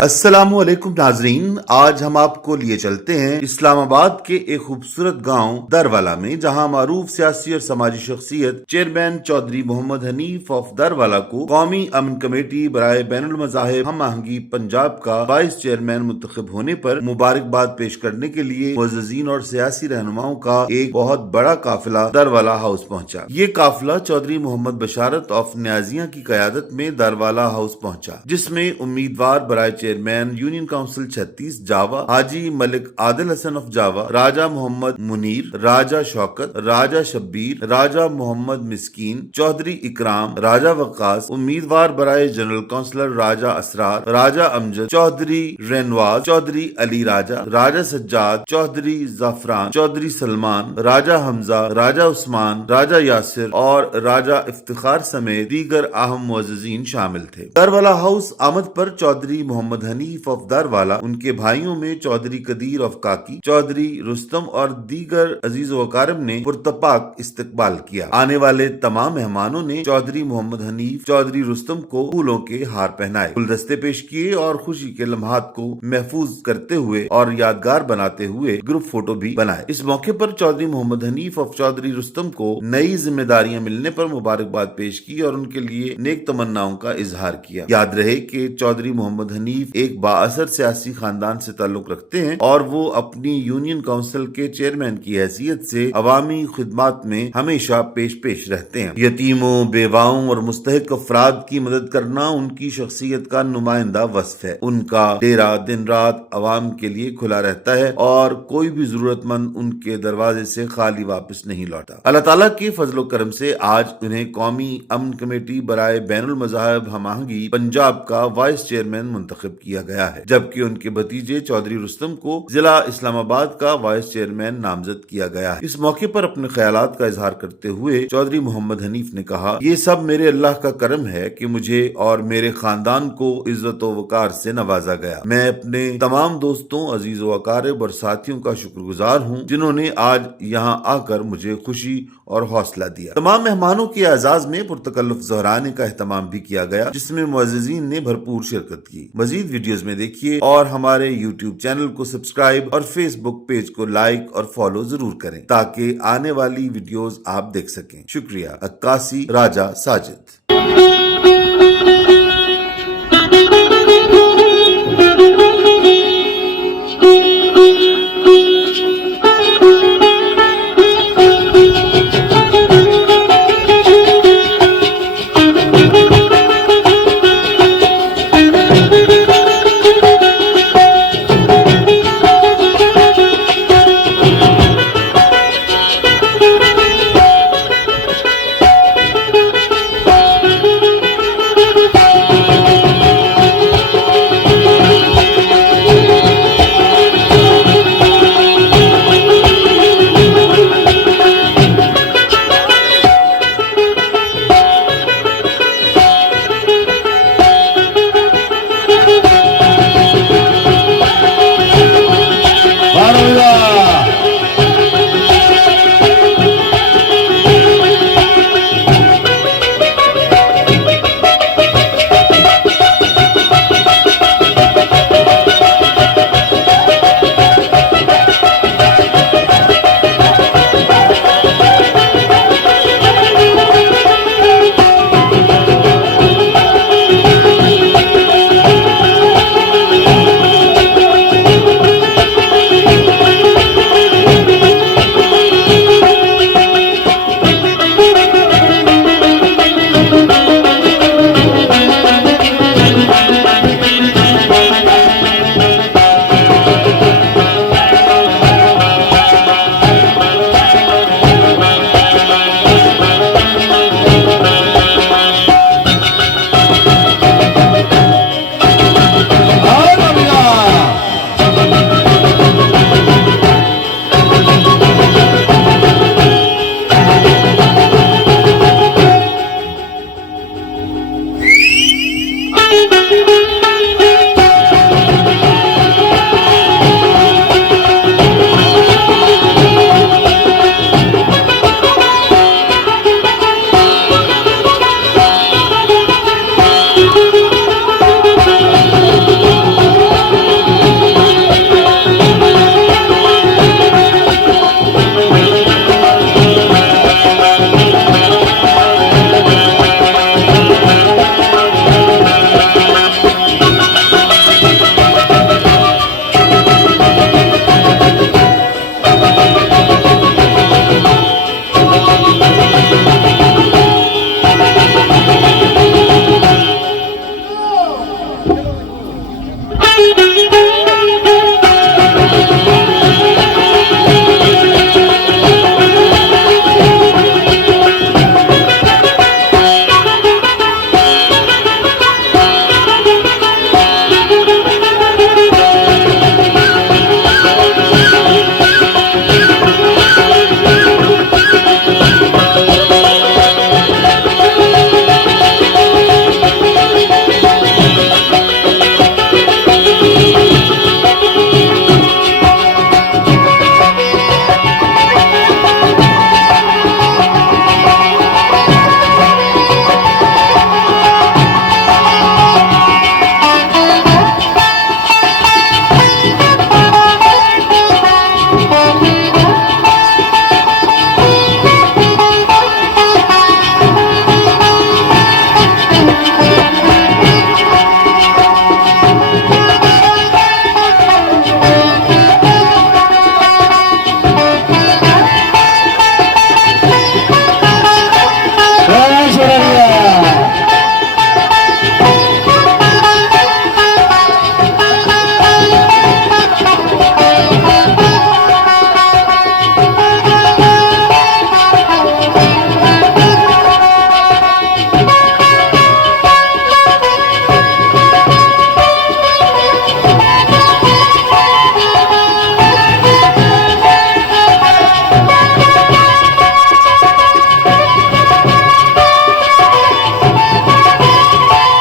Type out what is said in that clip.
अस्सलामुअलैकुम नाजरीन, आज हम आपको लिए चलते हैं इस्लामाबाद के एक खूबसूरत गांव दरवाला में, जहां मारूफ सियासी और समाजी शख्सियत चेयरमैन चौधरी मोहम्मद हनीफ ऑफ दरवाला को कौमी अमन कमेटी बराए बैनुल मज़ाहिब हम आहंगी पंजाब का वाइस चेयरमैन मुंतखब होने पर मुबारकबाद पेश करने के लिए मुअज़्ज़िज़ीन और सियासी रहनुमाओं का एक बहुत बड़ा काफिला दरवाला हाउस पहुंचा। ये काफिला चौधरी मोहम्मद बशारत ऑफ न्याजिया की क़यादत में दरवाला हाउस पहुंचा, जिसमें उम्मीदवार बराए chairman union council 36 Jawa Haji Malik Adil Hasan of Jawa, Raja Mohammad Munir, Raja Shaukat, Raja Shabbir, Raja Mohammad Miskeen, Chaudhry Ikram, Raja Waqas, उम्मीदवार बराए जनरल काउंसिलर राजा असरार, राजा अमजद, चौधरी रेनवाज, चौधरी अली राजा, राजा सज्जाद, चौधरी जाफरान, चौधरी सलमान, राजा हमजा, राजा उस्मान, राजा यासिर और राजा इफ्तिखार समेत दीगर अहम मुअज़्ज़िज़ीन शामिल थे। दरवाला हाउस आमद पर चौधरी मोहम्मद हनीफ ऑफ दरवाला, उनके भाइयों में चौधरी कदीर ऑफ काकी, चौधरी रुस्तम और दीगर अजीज वकारिम ने पुरतपाक इस्तकबाल किया। आने वाले तमाम मेहमानों ने चौधरी मोहम्मद हनीफ, चौधरी रुस्तम को फूलों के हार पहनाए, गुलदस्ते पेश किए और खुशी के लम्हात को महफूज करते हुए और यादगार बनाते हुए ग्रुप फोटो भी बनाए। इस मौके पर चौधरी मोहम्मद हनीफ ऑफ चौधरी रुस्तम को नई जिम्मेदारियां मिलने पर मुबारकबाद पेश की और उनके लिए नेक तमन्नाओं का इजहार किया। याद रहे कि चौधरी मोहम्मद हनीफ एक बाअसर सियासी खानदान से ताल्लुक रखते हैं और वो अपनी यूनियन काउंसिल के चेयरमैन की हैसियत से अवामी खिदमत में हमेशा पेश रहते हैं। यतीमों, बेवाओं और मुस्तहिक अफराद की मदद करना उनकी शख्सियत का नुमाइंदा वस्फ है। उनका डेरा दिन रात अवाम के लिए खुला रहता है और कोई भी जरूरतमंद उनके दरवाजे से खाली वापस नहीं लौटा। अल्लाह ताला के फजलो करम से आज उन्हें कौमी अमन कमेटी बराए बैनुल मज़ाहिब हम आहंगी पंजाब का वाइस चेयरमैन मुंतखब किया गया है, जबकि उनके भतीजे चौधरी रुस्तम को जिला इस्लामाबाद का वाइस चेयरमैन नामजद किया गया है। इस मौके पर अपने ख्यालात का इजहार करते हुए चौधरी मोहम्मद हनीफ ने कहा, ये सब मेरे अल्लाह का करम है कि मुझे और मेरे खानदान को इज्जत व वकार से नवाजा गया। मैं अपने तमाम दोस्तों, अजीज व अकारिब और साथियों का शुक्रगुजार हूँ, जिन्होंने आज यहाँ आकर मुझे खुशी और हौसला दिया। तमाम मेहमानों के एजाज में पुरतकल्लुफ ज़हराने का एहतमाम भी किया गया, जिसमें मुअज़्ज़िज़ीन ने भरपूर शिरकत की। मजीद वीडियोस में देखिए और हमारे यूट्यूब चैनल को सब्सक्राइब और फेसबुक पेज को लाइक और फॉलो जरूर करें, ताकि आने वाली वीडियोस आप देख सकें। शुक्रिया। अक्कासी राजा साजिद।